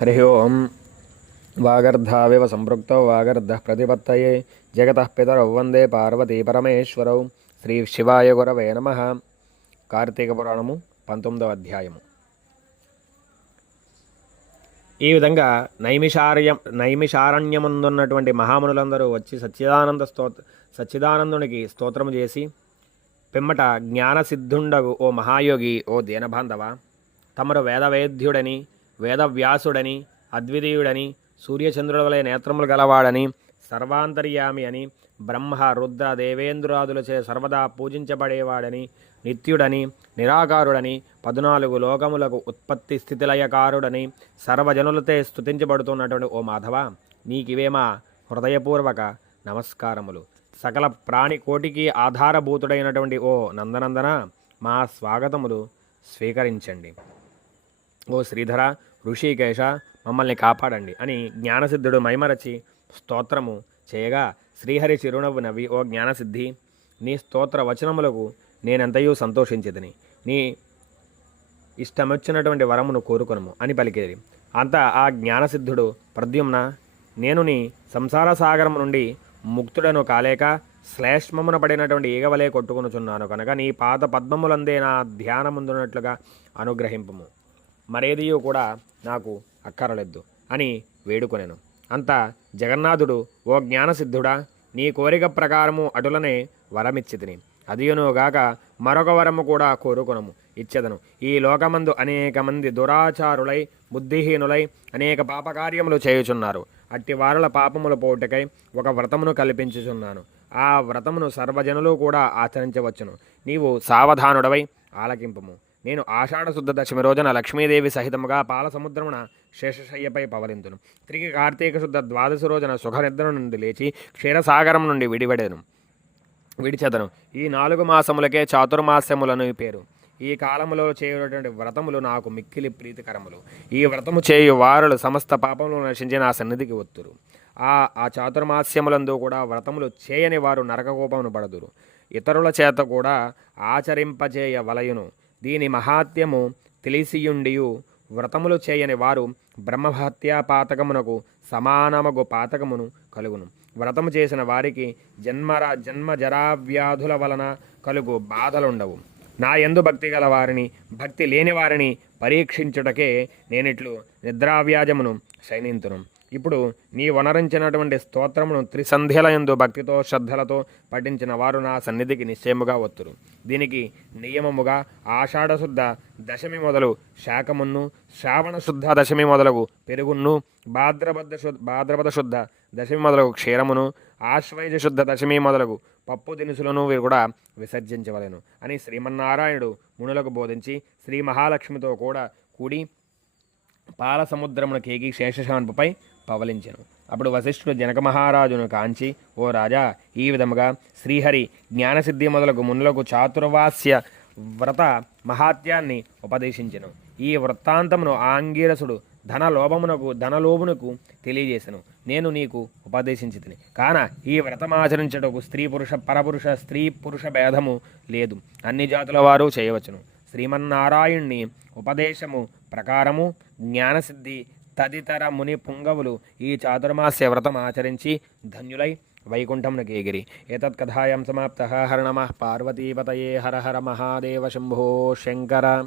హరి ఓం వాగర్ధావివ సంపృక్తౌ వాగర్ధ ప్రతిపత్తయే జగత పితరౌ వందే పార్వతీ పరమేశ్వరౌ శ్రీ శివాయ గురవే నమ కార్తీక పురాణము పంతొమ్మిదవ అధ్యాయము. ఈ విధంగా నైమిషార్యం నైమిషారణ్యముందున్నటువంటి మహామునులందరూ వచ్చి సచ్చిదానంద స్తోత్ర సచ్చిదానందునికి స్తోత్రము చేసి పిమ్మట జ్ఞానసిద్ధుండగు ఓ మహాయోగి ఓ దీనబాంధవ తమరు వేదవేద్యుడని వేదవ్యాసుడని అద్వితీయుడని సూర్యచంద్రుల వలె నేత్రములు గలవాడని సర్వాంతర్యామి అని బ్రహ్మ రుద్ర దేవేంద్రాదులచే సర్వదా పూజించబడేవాడని నిత్యుడని నిరాకారుడని పద్నాలుగు లోకములకు ఉత్పత్తి స్థితిలయకారుడని సర్వజనులతే స్తుతించబడుతున్నటువంటి ఓ మాధవ నీకివేమా హృదయపూర్వక నమస్కారములు. సకల ప్రాణి కోటికి ఆధారభూతుడైనటువంటి ఓ నందనందన మా స్వాగతములు స్వీకరించండి. ఓ శ్రీధర ఋషికేశ మమ్మల్ని కాపాడండి అని జ్ఞానసిద్ధుడు మైమరచి స్తోత్రము చేయగా శ్రీహరి చిరునవ్వు నవ్వి ఓ జ్ఞానసిద్ధి నీ స్తోత్ర వచనములకు నేనెంతయూ సంతోషించదని. నీ ఇష్టమొచ్చినటువంటి వరమును కోరుకొనము అని పలికేది. అంత ఆ జ్ఞానసిద్ధుడు ప్రద్యుమ్న నేను నీ సంసార సాగరం నుండి ముక్తుడను కాలేక శ్లేష్మమున పడినటువంటి ఈగవలే కొట్టుకొనుచున్నాను. కనుక నీ పాత పద్మములందే నా ధ్యానముందున్నట్లుగా అనుగ్రహింపము. మరేదియో కూడా నాకు అక్కరలేదు అని వేడుకొనెను. అంత జగన్నాథుడు ఓ జ్ఞానసిద్ధుడా నీ కోరిక ప్రకారము అటులనే వరమిచ్చితిని. అదియునుగాక మరొక వరము కూడా కోరుకొనము ఇచ్చేదను. ఈ లోకమందు అనేక మంది దురాచారులై బుద్ధిహీనులై అనేక పాపకార్యములు చేయుచున్నారు. అట్టి వారుల పాపముల పోటుకై ఒక వ్రతమును కల్పించుచున్నాను. ఆ వ్రతమును సర్వజనులు కూడా ఆచరించవచ్చును. నీవు సావధానుడవై ఆలకింపము. నేను ఆషాఢ శుద్ధ దశమి రోజున లక్ష్మీదేవి సహితముగా పాల సముద్రమున శేషశయ్యపై పవలింతును. తిరిగి కార్తీక శుద్ధ ద్వాదశి రోజున సుఖనిద్ర నుండి లేచి క్షీరసాగరం నుండి విడివడెను విడిచెదను. ఈ నాలుగు మాసములకే చాతుర్మాస్యములను పేరు. ఈ కాలములో చేయటువంటి వ్రతములు నాకు మిక్కిలి ప్రీతికరములు. ఈ వ్రతము చేయు వారులు సమస్త పాపములు నశించి నా సన్నిధికి వత్తురు ఆ ఆ చాతుర్మాస్యములందు కూడా వ్రతములు చేయని వారు నరకకోపమును పడదురు. ఇతరుల చేత కూడా ఆచరింపజేయ వలయును దీని మహాత్యము తెలిసియుండియు వ్రతములు చేయని వారు బ్రహ్మహత్యా పాతకమునకు సమానమగు పాతకమును కలుగును. వ్రతము చేసిన వారికి జన్మరా జన్మ జరావ్యాధుల వలన కలుగు బాధలుండవు. నా ఎందు భక్తి గల వారిని భక్తి లేని వారిని పరీక్షించుటకే నేనిట్లు నిద్రావ్యాజమును శయనింతును ఇప్పుడు నీ వనరించినటువంటి స్తోత్రమును త్రిసంధ్యల యందు భక్తితో శ్రద్ధలతో పఠించిన వారు నా సన్నిధికి నిశ్చయముగా వత్తురు. దీనికి నియమముగా ఆషాఢశుద్ధ దశమి మొదలు శాఖమున్ను శ్రావణ శుద్ధ దశమి మొదలగు పెరుగును భాద్రపద శుద్ధ భాద్రపద శుద్ధ దశమి మొదలగు క్షీరమును ఆశ్వైజ శుద్ధ దశమి మొదలగు పప్పు దినుసులను వీరు కూడా విసర్జించవలెను అని శ్రీమన్నారాయణుడు మునులకు బోధించి శ్రీ మహాలక్ష్మితో కూడా కూడి పాల సముద్రమున కేగి శేషశాన్పుపై పవలించెను. అప్పుడు వశిష్ఠుడు జనక మహారాజును కాంచి ఓ రాజా ఈ విధముగా శ్రీహరి జ్ఞానసిద్ధి మొదలకు మునులకు చాతుర్వాస్య వ్రత మహాత్యాన్ని ఉపదేశించెను. ఈ వృత్తాంతమును ఆంగీరసుడు ధనలోభమునకు ధనలోభునకు తెలియజేసెను. నేను నీకు ఉపదేశించి తిని కాన ఈ వ్రతమాచరించటకు స్త్రీ పురుష పరపురుష స్త్రీ పురుష భేదము లేదు. అన్ని జాతుల వారు చేయవచ్చును. శ్రీమన్నారాయణ్ణి ఉపదేశము ప్రకారము జ్ఞానసిద్ధి తదితర ముని పుంగవులు ఈ చాతుర్మాస్య వ్రతం ఆచరించి ధన్యులై వైకుంఠం ఎగిరి. ఏతత్ కథాయం సమాప్త. హర నమ. పార్వతీపతయే. హర హర మహాదేవ శంభో శంకర.